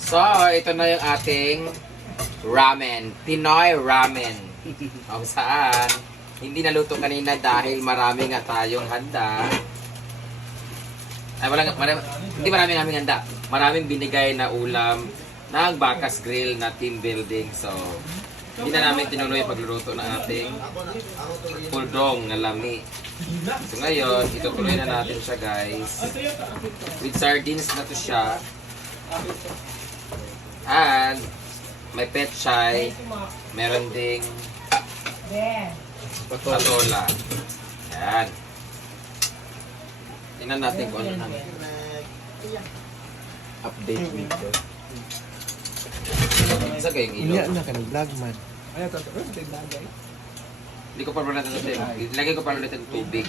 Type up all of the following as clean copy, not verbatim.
So, ito na yung ating ramen. Pinoy ramen. Kung saan, hindi naluto kanina dahil marami nga tayong handa. Ay, hindi marami naming handa. Maraming binigay na ulam ng Bakas Grill na team building. So, hindi na namin tinuloy yung pagluluto ng ating udong na lami. So ngayon, itutuloy na natin siya guys. With sardines na to siya. And may petchay. Meron ding patola. Yan. Tingnan natin kung ano namin. Update video. Isa kayong ilaw. Iya na ka ng vlog man. Hindi ko pa pala natin. Ilagay ko pa natin tubig.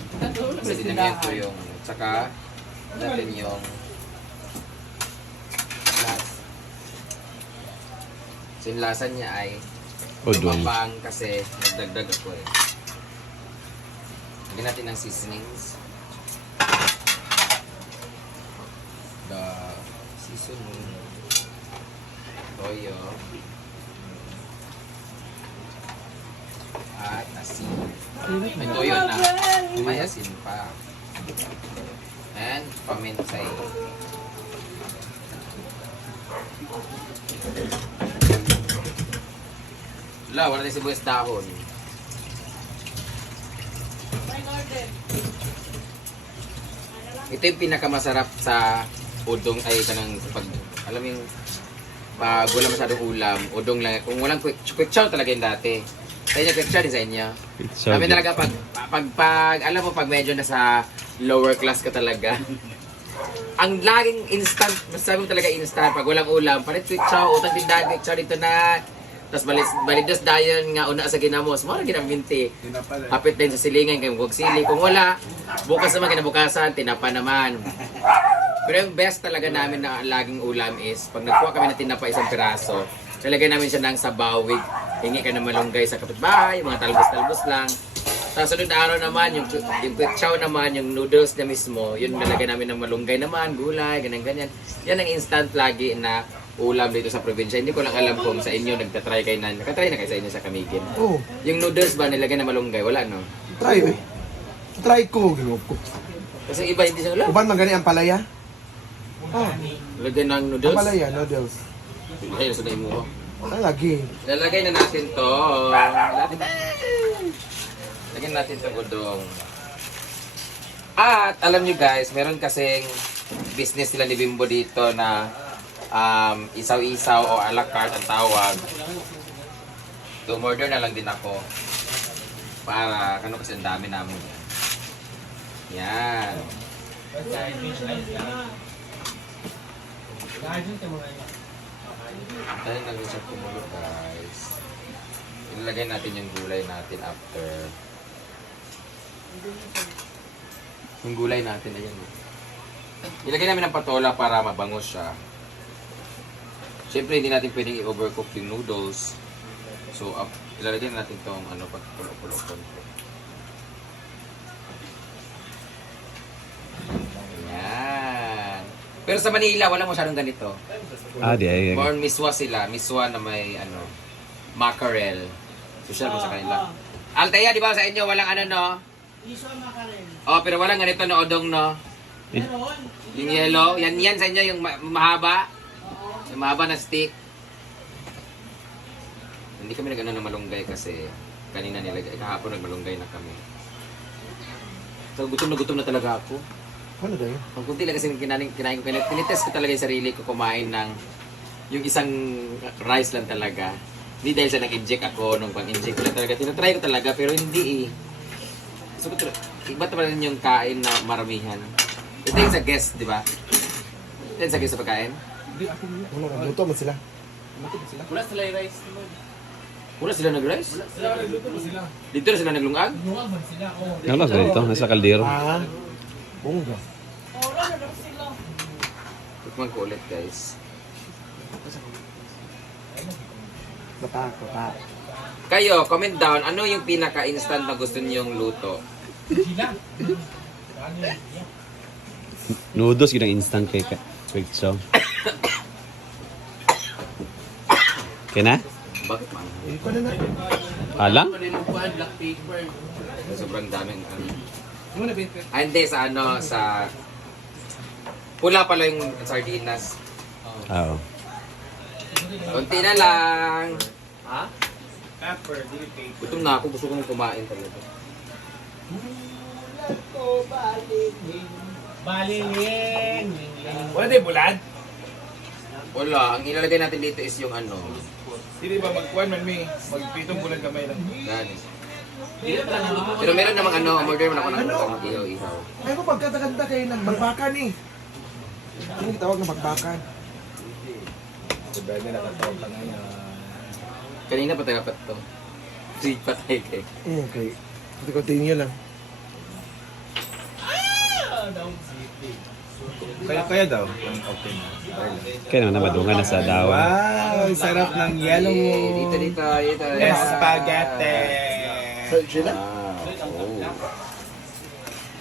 Kasi dinamihan ko yung tsaka natin yung lasa. So yung lasa niya ay tumapang kasi nagdagdag ako eh. Lagyan natin ng seasonings. The seasoning. Toyo. At asin. May toyo na. May asin pa. And pamintay. Wala, wala na sibuyas dahon. Ito yung pinakamasarap sa udong ay kanang pag alam mo yung pag wala masyadong ulam, udong lang. Kung walang quick chow talaga yung dati. Kaya niya quick chow din sa inyo. Kami talaga pag alam mo pag medyo nasa lower class ka talaga. Ang laging instant, masasabi mo talaga instant pag walang ulam, palit quick chow, utang tindahan, quick chow dito na. Tapos balidos dayon nga una sa ginamos, mo ra ginaminti. Hapit din sa silingan kay mugog sili. Kung wala, bukas naman kinabukasan, tinapa naman. Pero yung best talaga namin na laging ulam is, pag nagkuha kami ng tinapa isang piraso, talagay namin siya ng sabawig, hingi ka ng malunggay sa kapitbahay, mga talbos-talbos lang. Tapos sunod na araw naman, yung quick chow naman, yung noodles na mismo, yun nalagay namin ng malunggay naman, gulay, ganyan-ganyan. Yan ang instant lagi na ulam dito sa probinsya. Hindi ko lang alam kung sa inyo nagtatry kayo na, nakatry na kayo sa inyo sa Camiguin. Oo. Yung noodles ba nilagay ng malunggay? Wala, no? Try eh. Try ko. Ginoo ko. Kasi iba hindi siya ulam. Uban man gani ang palaya? Oh. Lagay ng noodles? Ang palaya, noodles. Ayun, sunay mo. Lagi. Lalagay na natin to. Lagyan natin itong udong. At alam nyo guys, meron kasing business nila ni Bimbo dito na isaw-isaw o a la carte ang tawag. Tumorder na lang din ako. Para, ano kasi ang dami namin. Yan. Dahil namin siya kumulo guys. Ilagay natin yung gulay natin after. Yung gulay natin, ayan. Ilagay namin ng patola para mabango siya. Siyempre, hindi natin pwedeng i-overcook yung noodles. So, ilalagay natin itong ano, pagpulo-pulo konti. Ayan. Pero sa Manila, wala masyadong ganito. Di ay. More miswa sila. Miswa na may, ano, mackerel. Social mo sa kanila. Altea, di ba sa inyo, walang ano, no? Miswa mackerel. Oh, pero walang ganito na odong, no? Meron. Yung yellow. Yan sa inyo, yung mahaba. Yung mahaba na stick. Hindi kami nag-ano ng malunggay kasi kanina nilagay. Kahapon nagmalunggay na kami. So, gutom na talaga ako. Ano daw yun? Pag kunti lang kasi kinain ko, tinitest ko talaga yung sarili ko kumain ng yung isang rice lang talaga. Hindi dahil sa nag-inject ako nung pang-inject ko lang talaga. Tinatry ko talaga pero hindi eh. So, iba talaga yung kain na maramihan. Ito yung sa guest, di ba? Ito yung sa guest sa pagkain. Wala ka. Luto mo sila. Wala sila yung rice. Wala sila nag-rice? Sila nagluto mo sila. Dito na sila naglungag? Nuwag man sila. Oo. Ano sa dito? Nasa kaldero. Ah. Bongga. Wala na sila. Tikman ko ulit guys. Bata. Kayo, comment down, ano yung pinaka-instant na gusto niyong luto? Sila. Noodles yun ang instant kay Quick Chow. Okay na? Bakit man? Ikaw na na. Alang? Black paper. Sobrang daming ano. Ano na paper? Ah, hindi, sa ano, sa... Pula pala yung sardinas. Oo. Kunti na lang. Ha? Pepper, dili paper. Gutom na ako, gusto kong kumain talaga. Baliling. Wala din bulad? Wala, ang ilalagay natin dito is yung ano. Hindi ba magkuhan man mi? Magpitong bulad kamay lang. Gani. Pero meron namang ano, order man ako ng ihaw-ihaw. Ay ko pagkataganda kayo ng magbakan eh. Ano yung tawag ng magbakan? Sabi na nakatawag ka ngayon. Kanina pa tayo dapat to. Sweet pa tayo kay. Okay. Ito continue lang. Kaya daw. Okay na. Kaya naman namadungan na sa dawa. Wow, sarap ng yellow. Dito. Spaghetti. So, sila? Oh.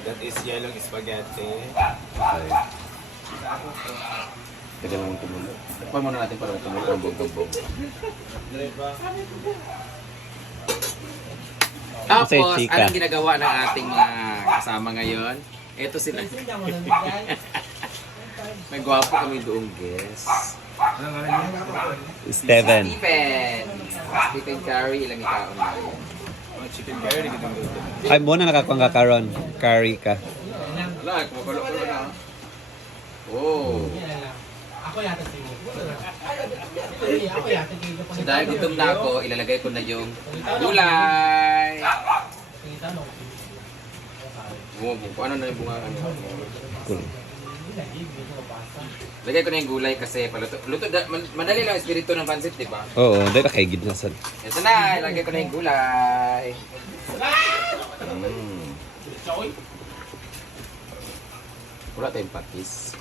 That is yellow spaghetti. Okay. Teka lang tumulo. Takpan muna natin para tumulo ang bog-bog. Tapos, Say chika. anong ginagawa ng ating mga kasama ngayon? Ito sila. May gwapo kami doong guest. Anong ano niya? Steven. Stephen Curry, ilang ikaon na yun. Chicken curry, kitang luto. Ay, muna nakakuha ka karon. Curry ka. Wala, kumukulo-kulo na. Oh. Ako yata sa'yo. Ako yata sa'yo. So dahil gutom na ako, ilalagay ko na yung gulay. Bunga, kung ano na yung bunga. Cool. Lagay ko na yung gulay kasi paluto. Madali lang ang espiritu ng pansit, di ba? Oo, dahil kay gid na sa... Ito na, ilagay ko na yung gulay. Wala tayong patis.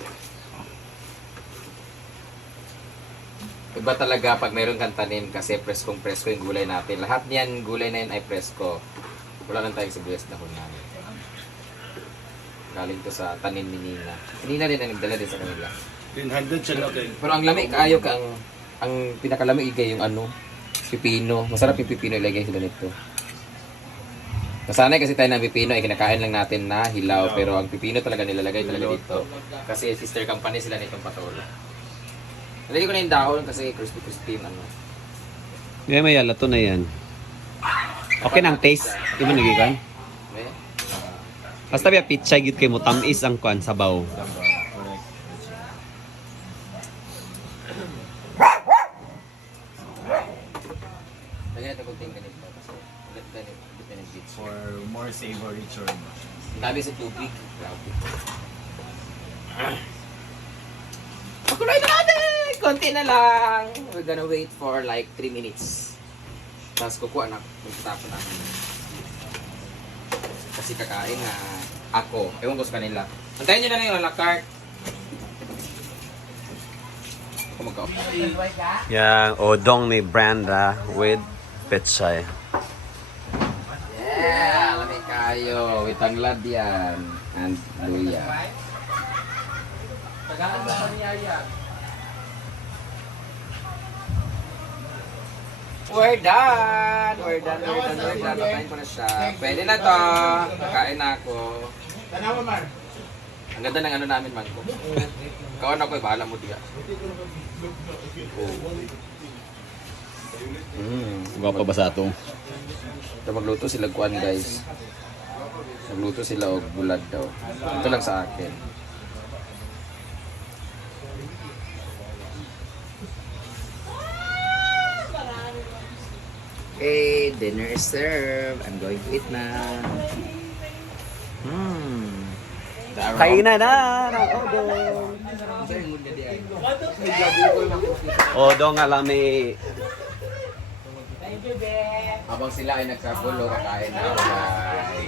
Iba talaga pag mayroon kang tanim kasi preskong-presko yung gulay natin. Lahat niyan gulay na yun ay presko. Wala lang tayong sibuyas na hunan. Galing to sa tanim ni Nina. Si Nina din ang nagdala din sa kanila. 100 siya lang. Pero ang lamig kaayo ka ang pinakalamig ay yung ano, pipino. Masarap yung pipino ilagay sila nito. Nasanay kasi tayo ng pipino ay kinakain lang natin na hilaw pero ang pipino talaga nilalagay talaga dito. Kasi sister company sila nitong patola. Nalagay ko na yung dahon kasi crispy yung ano. Hindi may alato na yan. Okay na ang taste. Di ba nagikan? Eh? Basta biya pizza gid kay mo tamis ang kuan sabaw. Lagyan natin kunting ganito kasi ulit na ng beach. For more savory churn. Dami sa tubig. Grabe. Pakuloy na natin! Konti na lang! We're gonna wait for like 3 minutes. Tapos kukuha na. Magtatapon na. Kasi kakain na ako. Ewan ko sa kanila. Antayin nyo na lang yung a la carte. Ako magka Yang odong ni Brenda with pechay. Yeah! Lamig kayo. With tanglad yan. And luya. Tagaan mo pa niyaya. We're done! We're done. Patayin ko na siya. Pwede na to. Kakain na ako. Tanawa, Mar. Ang ganda ng ano namin, man ko. Kawan ako, bahala mo diya. Guwapa ba sa atong? Ito magluto sila kuan, guys. Magluto sila og bulad daw. Ito lang sa akin. Okay, dinner is served. I'm going to eat na. Kainan na ng odong. Odong alam ni Habang sila ay nagkagulo, kakain na.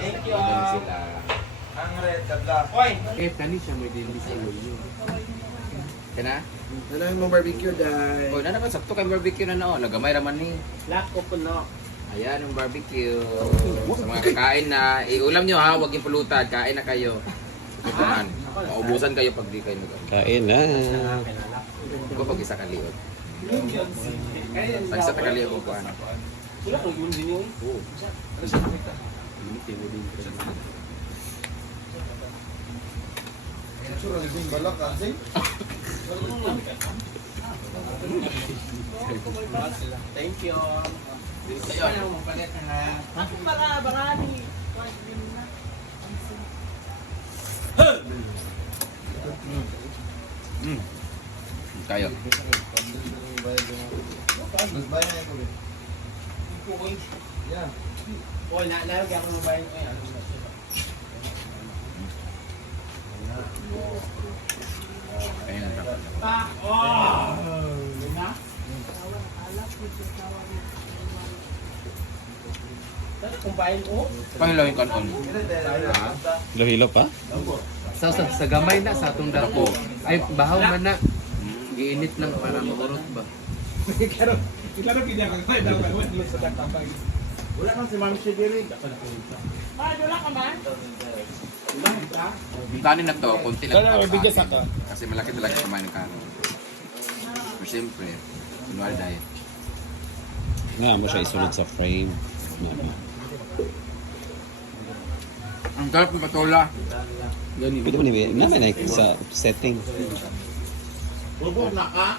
Inom sila. Ang red, tabla. Hoy! Kaya na? Ano yung barbecue dahil? Oh, na naman, sakto kay barbecue na no. Lagamay raman ni. Lack ko po no. Ayan yung barbecue. Sa mga kakain na, iulam nyo ha, huwag yung pulutan. Kain na kayo. Ituman. Ako, Maubusan kayo pag di kayo mag Kain na. Ikaw pag isa kaliot. Sa isa kaliot ko kuhan. Oo. Thank you. Kayo. Oy, nalagyan ko ng bayan ko yan. Ayun ang dapat. Kumpain ko. Pangilawin kanon. Hilo-hilo pa? Sa gamay na sa atong dako. Ay bahaw man na. Giinit lang para maurot ba. Wala man si Ma'am Shigiri. Yung kanin na to, konti lang ito. Kasi malaki talaga kumain ng kanin. Pero siyempre, kunwari diet. Nga mo siya isunod sa frame. Ang sarap ng patola. Pwede mo naman na sa setting. Bubog na ka.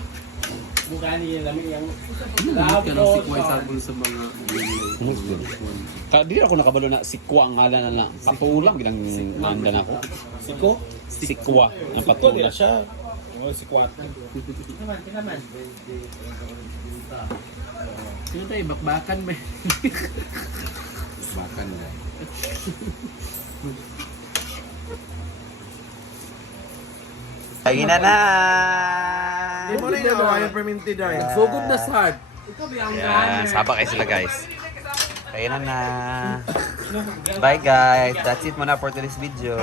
Bukan niya namin yung Kanang sikway sabol sa mga Di ako nakabalo na sikwa ang ngalan na na. Patulang bilang nandan ako. Siko? Sikwa ang patulang. siya. Oh, si Kwat. Tinaman. Sino tayo bakbakan ba? Bakan na. Kain na na! Hindi mo na yung awayan fermented ay. Sugod na sad. Yan, saba kayo sila guys. Kain na na. Bye guys. That's it muna for today's video.